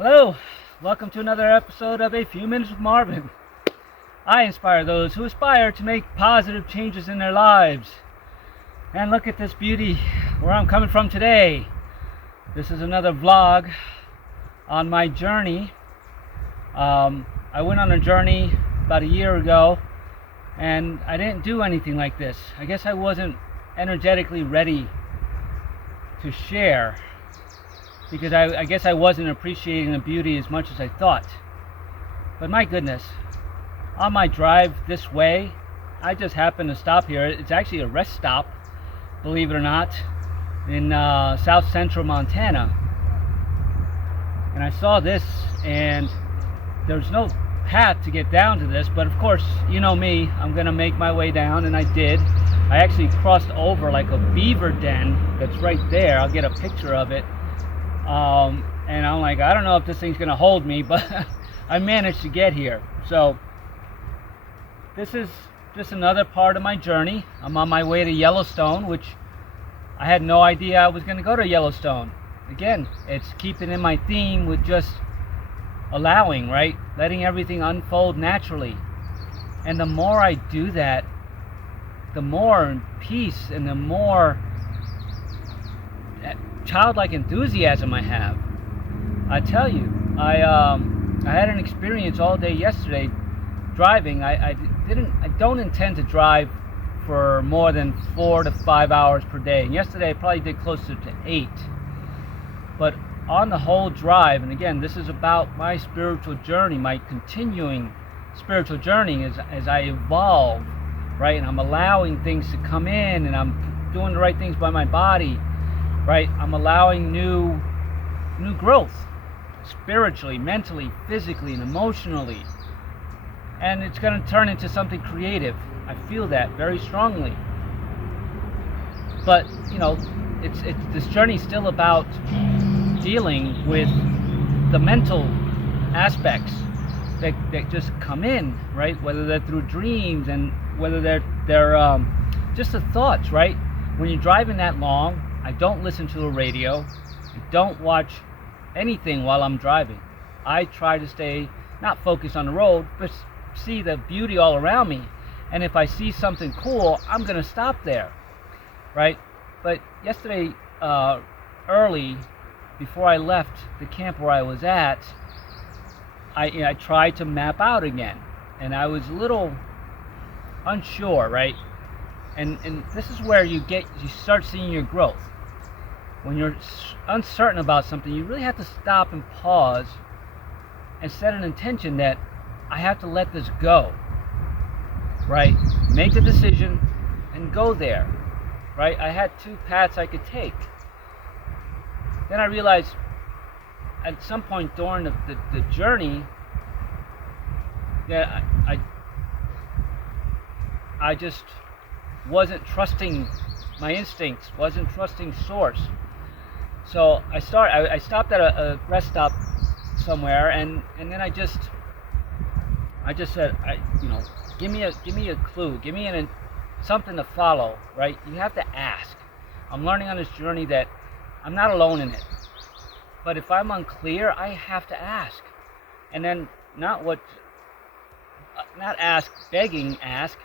Hello, welcome to another episode of A Few Minutes with Marvin. I inspire those who aspire to make positive changes in their lives. And look at this beauty where I'm coming from today. This is another vlog on my journey. I went on a journey about a year ago and I didn't do anything like this. I guess I wasn't energetically ready to share, because I guess I wasn't appreciating the beauty as much as I thought. But my goodness, on my drive this way, I just happened to stop here. It's actually a rest stop, believe it or not, in south central Montana. And I saw this, and there's no path to get down to this, but of course, you know me, I'm gonna make my way down, and I did. I actually crossed over like a beaver den that's right there. I'll get a picture of it. And I'm like, I don't know if this thing's gonna hold me, but I managed to get here. So this is just another part of my journey. I'm on my way to Yellowstone, which I had no idea I was gonna go to Yellowstone. Again, it's keeping in my theme with just allowing, right? Letting everything unfold naturally. And the more I do that, the more peace and the more childlike enthusiasm I have. I tell you, I had an experience all day yesterday driving. I don't intend to drive for more than 4 to 5 hours per day. And yesterday I probably did closer to 8. But on the whole drive, and again, this is about my spiritual journey, my continuing spiritual journey as I evolve, right? And I'm allowing things to come in, and I'm doing the right things by my body. Right, I'm allowing new growth, spiritually, mentally, physically, and emotionally, and it's going to turn into something creative. I feel that very strongly. But you know, it's this journey's still about dealing with the mental aspects that just come in, right? Whether they're through dreams and whether they're just the thoughts, right? When you're driving that long, I don't listen to the radio. I don't watch anything while I'm driving. I try to stay not focused on the road, but see the beauty all around me. And if I see something cool, I'm going to stop there, right? But yesterday, early, before I left the camp where I was at, I tried to map out again. And I was a little unsure, right? And this is where you start seeing your growth. When you're uncertain about something, you really have to stop and pause and set an intention that I have to let this go, right? Make a decision and go there, right? I had 2 paths I could take. Then I realized at some point during the journey that I just wasn't trusting my instincts, wasn't trusting source. So I stopped at a rest stop somewhere, and then I just said, give me a clue, give me something to follow, right? You have to ask. I'm learning on this journey that I'm not alone in it. But if I'm unclear, I have to ask. And then not ask begging, ask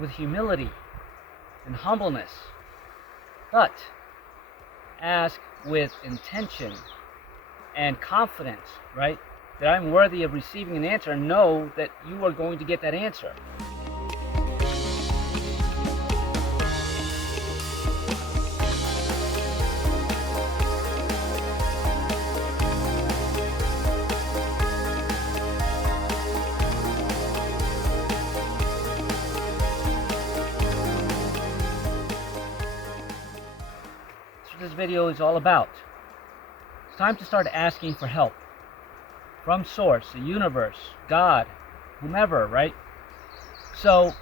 with humility and humbleness, but ask with intention and confidence, right? That I'm worthy of receiving an answer, and know that you are going to get that answer. This video is all about. It's time to start asking for help from source, the universe, God, whomever, right? So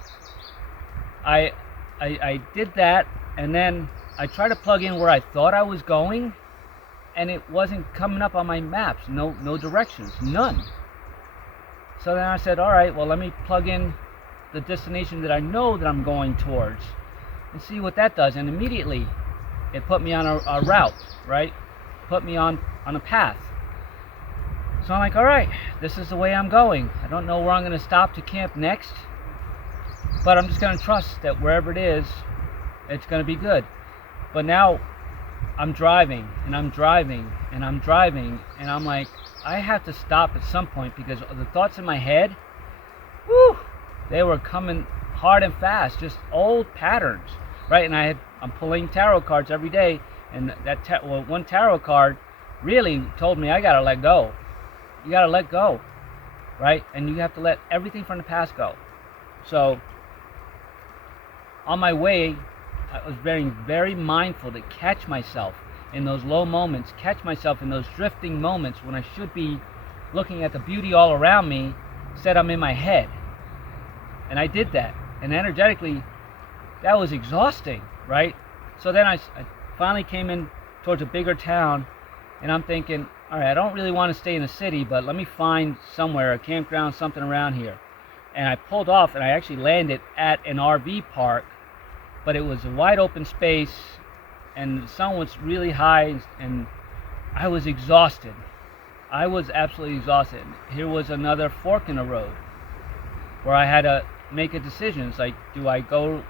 I did that, and then I tried to plug in where I thought I was going, and it wasn't coming up on my maps. No directions, none. So then I said, all right, well, let me plug in the destination that I know that I'm going towards and see what that does. And immediately it put me on a route, right? Put me on a path. So I'm like, all right, this is the way I'm going. I don't know where I'm going to stop to camp next, but I'm just going to trust that wherever it is, it's going to be good. But now I'm driving and I'm driving and I'm driving, and I'm like, I have to stop at some point, because the thoughts in my head, whew, they were coming hard and fast, just old patterns, right? And I'm pulling tarot cards every day, and one tarot card really told me I gotta let go. You gotta let go, right? And you have to let everything from the past go. So on my way, I was being very mindful to catch myself in those low moments, catch myself in those drifting moments when I should be looking at the beauty all around me. Instead, I'm in my head. And I did that. And energetically, that was exhausting, right? So then I finally came in towards a bigger town, and I'm thinking, all right, I don't really want to stay in the city, but let me find somewhere, a campground, something around here. And I pulled off, and I actually landed at an RV park, but it was a wide open space, and the sun was really high, and I was exhausted. I was absolutely exhausted. Here was another fork in the road where I had to make a decision. It's like, do I go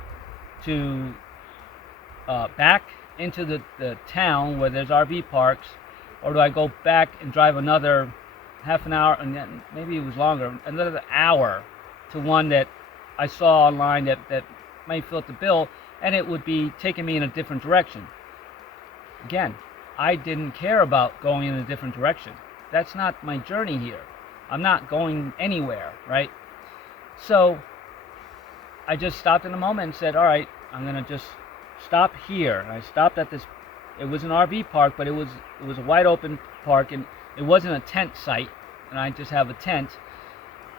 to back into the town where there's RV parks, or do I go back and drive another half an hour, and then maybe it was longer, another hour to one that I saw online that might fit the bill, and it would be taking me in a different direction. Again, I didn't care about going in a different direction. That's not my journey here. I'm not going anywhere, right? So I just stopped in a moment and said, all right, I'm going to just stop here. And I stopped at this, it was an RV park, but it was a wide open park, and it wasn't a tent site, and I just have a tent.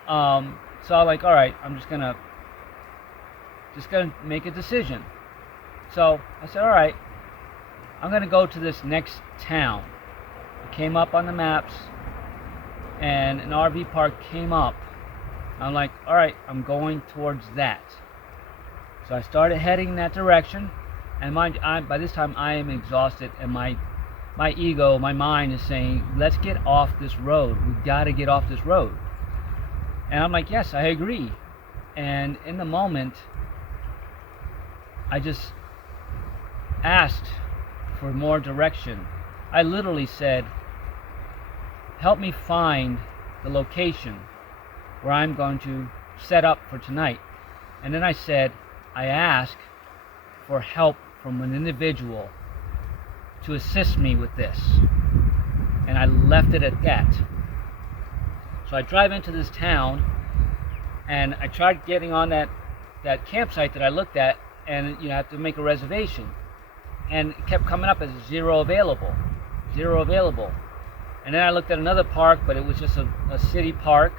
So I'm like, all right, I'm just gonna make a decision. So I said, all right, I'm gonna go to this next town. I came up on the maps, and an RV park came up. I'm like, all right, I'm going towards that. So I started heading in that direction, and mind you, by this time I am exhausted, and my ego, my mind is saying, let's get off this road. We've got to get off this road. And I'm like, yes, I agree. And in the moment, I just asked for more direction. I literally said, help me find the location where I'm going to set up for tonight. And then I said, I ask for help from an individual to assist me with this. And I left it at that. So I drive into this town, and I tried getting on that campsite that I looked at, and you have to make a reservation. And it kept coming up as zero available. And then I looked at another park, but it was just a city park.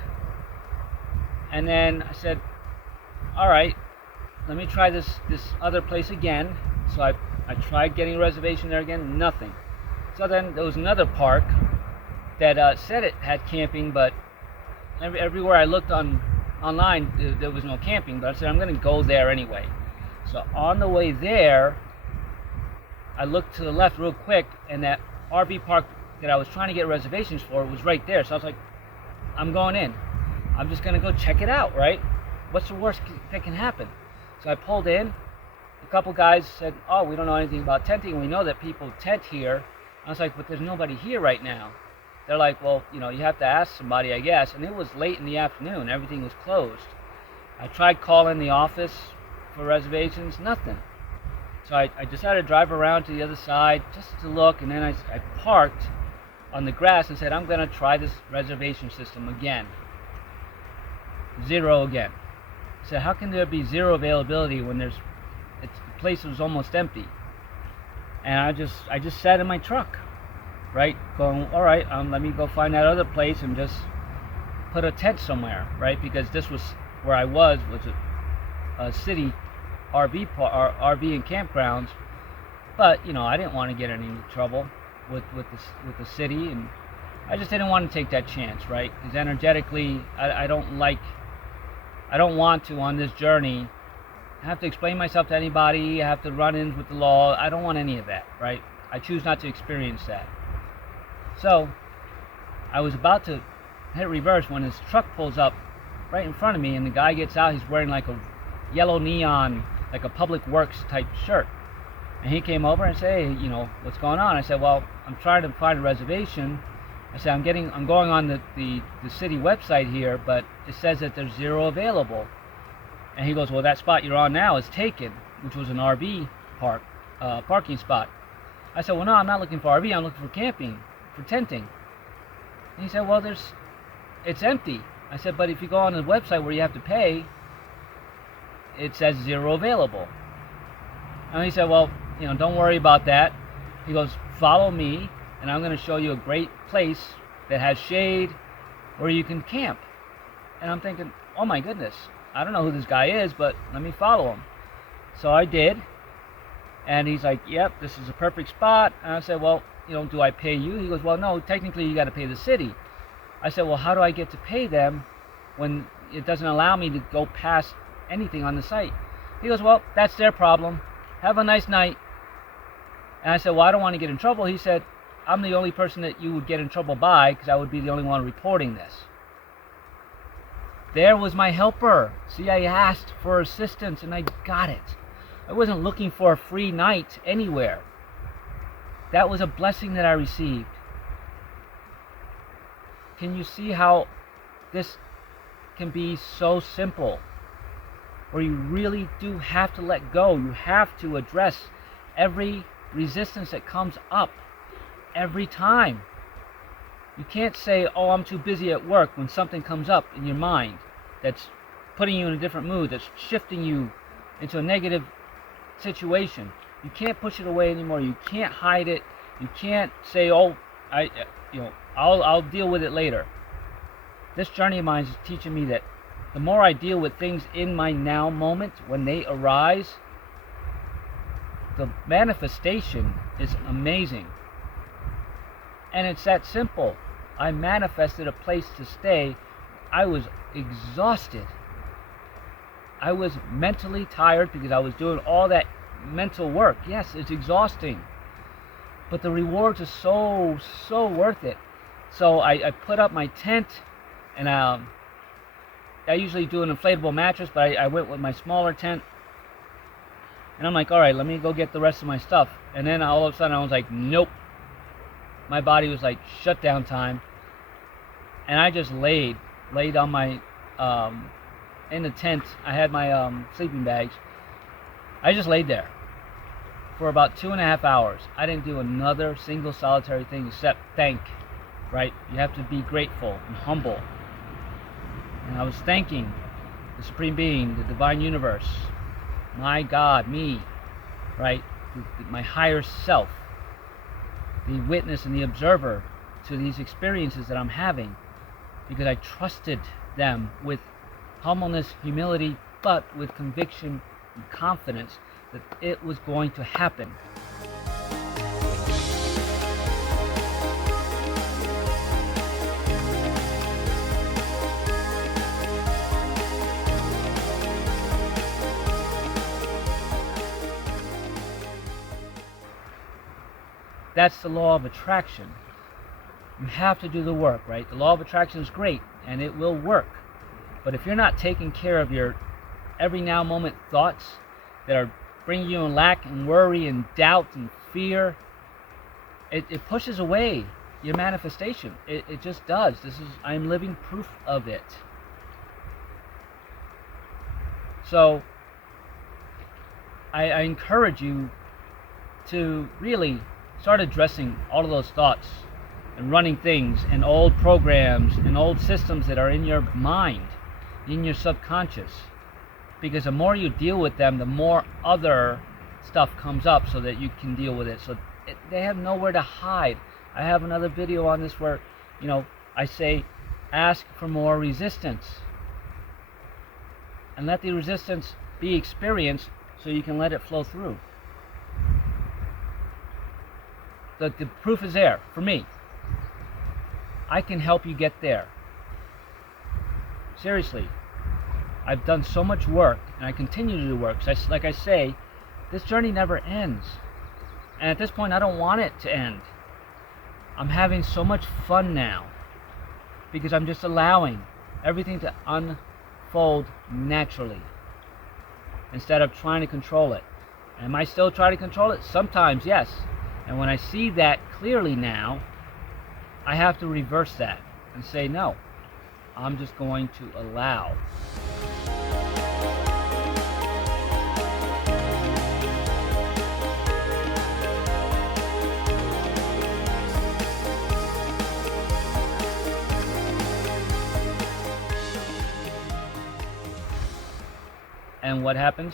And then I said, all right, let me try this other place again. So I tried getting a reservation there again, nothing. So then there was another park that said it had camping, but everywhere I looked online, there was no camping. But I said, I'm going to go there anyway. So on the way there, I looked to the left real quick, and that RV park that I was trying to get reservations for was right there. So I was like, I'm going in. I'm just going to go check it out, right? What's the worst that can happen? So I pulled in. A couple guys said, oh, we don't know anything about tenting. We know that people tent here. I was like, but there's nobody here right now. They're like, well, you have to ask somebody, I guess. And it was late in the afternoon. Everything was closed. I tried calling the office for reservations. Nothing. So I decided to drive around to the other side just to look. And then I parked on the grass and said, I'm going to try this reservation system again. Zero again. I said, how can there be zero availability when the place was almost empty? And I just sat in my truck, right, going, all right, let me go find that other place and just put a tent somewhere, right, because this was where I was a city RV and campgrounds, but I didn't want to get any trouble with the city, and I just didn't want to take that chance, right? Because energetically, I don't want to, on this journey, have to explain myself to anybody, I have to run in with the law. I don't want any of that, right? I choose not to experience that. So I was about to hit reverse when his truck pulls up right in front of me, and the guy gets out. He's wearing like a yellow neon, like a public works type shirt. And he came over and said, hey, you know, what's going on? I said, well, I'm trying to find a reservation. I said, I'm going on the city website here, but it says that there's 0 available. And he goes, well, that spot you're on now is taken, which was an RV parking spot. I said, well, no, I'm not looking for RV. I'm looking for camping, for tenting. And he said, well, it's empty. I said, but if you go on the website where you have to pay, it says 0 available. And he said, well, you know, don't worry about that. He goes, follow me, and I'm going to show you a great place that has shade where you can camp. And I'm thinking, oh my goodness, I don't know who this guy is, but let me follow him. So I did. And he's like, yep, this is a perfect spot. And I said, well, you know, do I pay you? He goes, well, no, technically you got to pay the city. I said, well, how do I get to pay them when it doesn't allow me to go past anything on the site? He goes, well, that's their problem. Have a nice night. And I said, well, I don't want to get in trouble. He said, I'm the only person that you would get in trouble by, because I would be the only one reporting this. There was my helper. See, I asked for assistance and I got it. I wasn't looking for a free night anywhere. That was a blessing that I received. Can you see how this can be so simple? Where you really do have to let go. You have to address every resistance that comes up every time. You can't say, oh, I'm too busy at work, when something comes up in your mind that's putting you in a different mood, that's shifting you into a negative situation. You can't push it away anymore. You can't hide it. You can't say, oh, I'll deal with it later. This journey of mine is teaching me that the more I deal with things in my now moment, when they arise, the manifestation is amazing. And it's that simple. I manifested a place to stay. I was exhausted. I was mentally tired because I was doing all that mental work. Yes, it's exhausting. But the rewards are so worth it. So I put up my tent, and I usually do an inflatable mattress, but I went with my smaller tent. And I'm like, all right, let me go get the rest of my stuff. And then all of a sudden I was like, nope. My body was like, shutdown time. And I just laid on my, in the tent. I had my sleeping bags. I just laid there for about 2.5 hours. I didn't do another single solitary thing except thank, right? You have to be grateful and humble. And I was thanking the Supreme Being, the Divine Universe, my God, me, right? My higher self, the witness and the observer to these experiences that I'm having, because I trusted them with humbleness, humility, but with conviction and confidence that it was going to happen. That's the law of attraction. You have to do the work, right? The law of attraction is great, and it will work. But if you're not taking care of your every now moment thoughts that are bringing you in lack and worry and doubt and fear, it pushes away your manifestation. It just does. I'm living proof of it. So I encourage you to really start addressing all of those thoughts and running things and old programs and old systems that are in your mind, in your subconscious. Because the more you deal with them, the more other stuff comes up so that you can deal with it. So they have nowhere to hide. I have another video on this where, I say, ask for more resistance. And let the resistance be experienced so you can let it flow through. The proof is there for me. I can help you get there. Seriously. I've done so much work, and I continue to do work. So like I say, this journey never ends. And at this point, I don't want it to end. I'm having so much fun now. because I'm just allowing everything to unfold naturally instead of trying to control it. Am I still trying to control it? Sometimes, yes. And when I see that clearly now, I have to reverse that and say, no, I'm just going to allow. And what happens?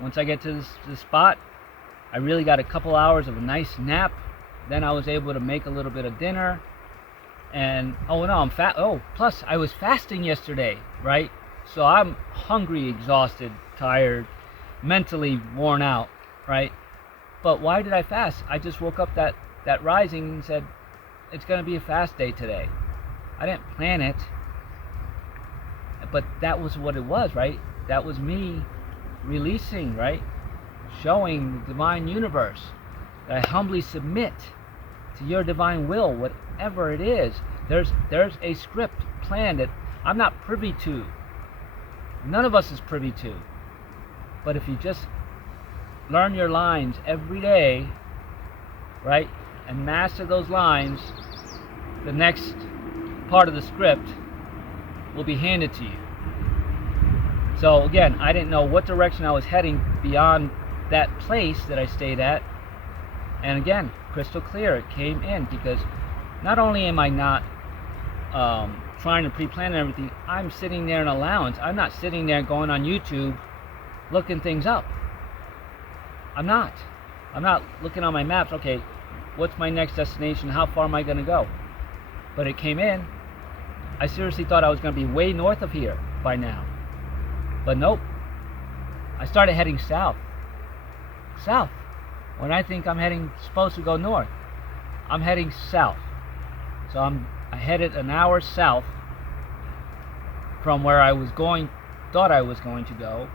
Once I get to this spot, I really got a couple hours of a nice nap. Then I was able to make a little bit of dinner. And oh no, I'm fat. Oh, plus I was fasting yesterday, right? So I'm hungry, exhausted, tired, mentally worn out, right? But why did I fast? I just woke up that rising and said, it's going to be a fast day today. I didn't plan it, but that was what it was, right? That was me releasing, right? Showing the divine universe that I humbly submit to your divine will, whatever it is. There's a script planned that I'm not privy to. None of us is privy to. But if you just learn your lines every day, right, and master those lines, the next part of the script will be handed to you. So again, I didn't know what direction I was heading beyond that place that I stayed at. And again, crystal clear, it came in, because not only am I not trying to pre-plan everything, I'm sitting there in allowance. I'm not sitting there going on YouTube looking things up. I'm not looking on my maps, okay, what's my next destination? How far am I going to go? But it came in. I seriously thought I was going to be way north of here by now. But nope. I started heading south. South. When I think I'm supposed to go north, I'm heading south. So I headed an hour south from where I thought I was going to go.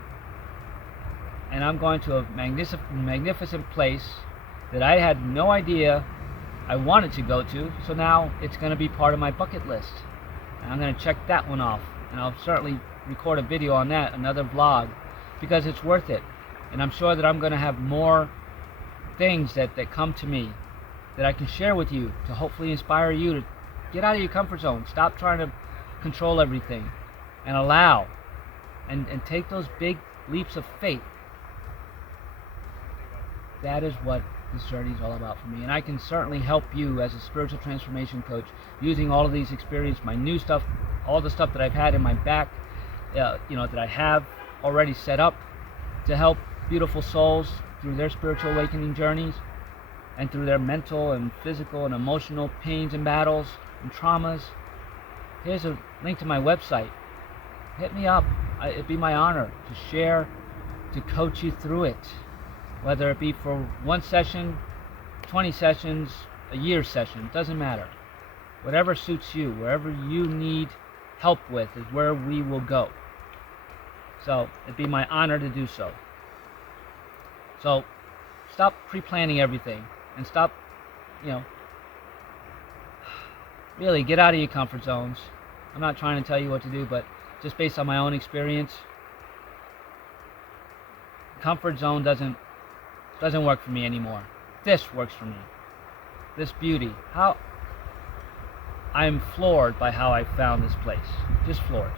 And I'm going to a magnificent place that I had no idea I wanted to go to. So now it's going to be part of my bucket list. And I'm going to check that one off. And I'll certainly record a video on that, another vlog, because it's worth it. And I'm sure that I'm going to have more things that come to me that I can share with you to hopefully inspire you to get out of your comfort zone. Stop trying to control everything and allow and take those big leaps of faith. That is what this journey is all about for me. And I can certainly help you as a spiritual transformation coach using all of these experiences, my new stuff, all the stuff that I've had in my back, that I have already set up to help beautiful souls through their spiritual awakening journeys and through their mental and physical and emotional pains and battles and traumas. Here's a link to my website. Hit me up. It'd be my honor to share, to coach you through it, whether it be for one session, 20 sessions, a year session, doesn't matter. Whatever suits you, wherever you need help with is where we will go. So it'd be my honor to do so. So stop pre-planning everything and stop, really get out of your comfort zones. I'm not trying to tell you what to do, but just based on my own experience, comfort zone doesn't work for me anymore. This works for me. This beauty. I'm floored by how I found this place. Just floored.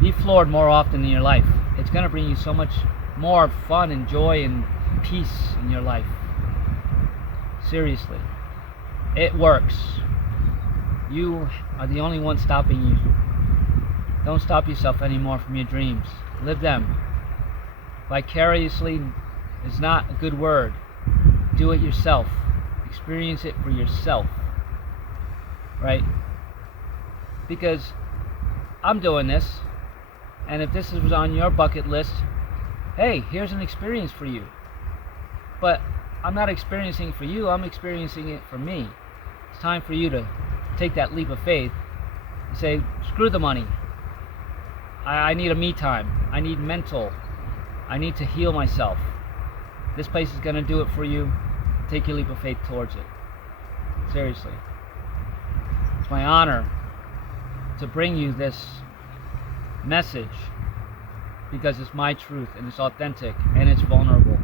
Be floored more often in your life. It's going to bring you so much more fun and joy and peace in your life. Seriously. It works. You are the only one stopping you. Don't stop yourself anymore from your dreams. Live them. Vicariously is not a good word. Do it yourself. Experience it for yourself. Right? Because I'm doing this, and if this was on your bucket list, hey, here's an experience for you. But I'm not experiencing it for you, I'm experiencing it for me. It's time for you to take that leap of faith and say, screw the money. I need a me time. I need mental. I need to heal myself. This place is going to do it for you. Take your leap of faith towards it. Seriously. It's my honor to bring you this message because it's my truth and it's authentic and it's vulnerable.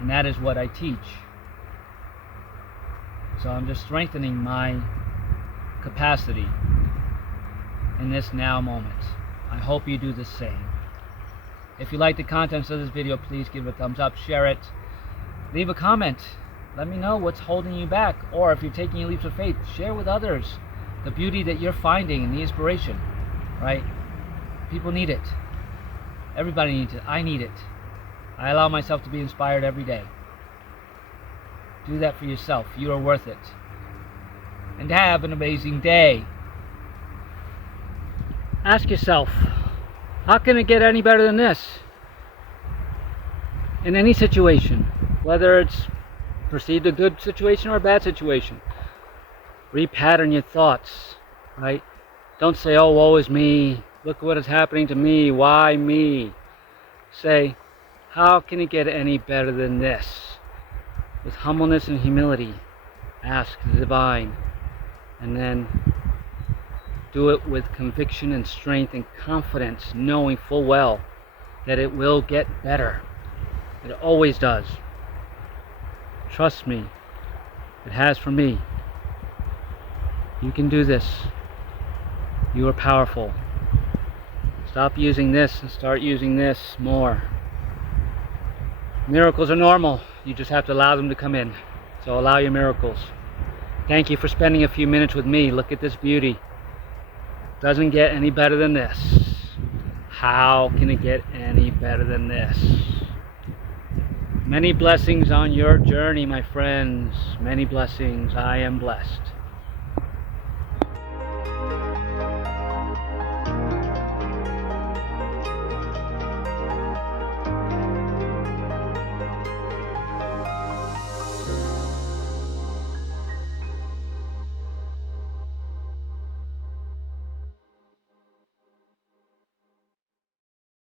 And that is what I teach. So I'm just strengthening my capacity in this now moment. I hope you do the same. If you like the contents of this video, please give it a thumbs up, share it, leave a comment. Let me know what's holding you back, or if you're taking leaps of faith, share with others the beauty that you're finding and the inspiration, right? People need it. Everybody needs it. I need it. I allow myself to be inspired every day. Do that for yourself. You are worth it. And have an amazing day. Ask yourself, how can it get any better than this? In any situation, whether it's perceived a good situation or a bad situation. Repattern your thoughts, right? Don't say, oh, woe is me. Look what is happening to me. Why me? Say, how can it get any better than this? With humbleness and humility, ask the divine. And then do it with conviction and strength and confidence, knowing full well that it will get better. It always does. Trust me, it has for me. You can do this. You are powerful. Stop using this and start using this more. Miracles are normal. You just have to allow them to come in. So allow your miracles. Thank you for spending a few minutes with me. Look at this beauty. Doesn't get any better than this. How can it get any better than this? Many blessings on your journey, my friends. Many blessings. I am blessed.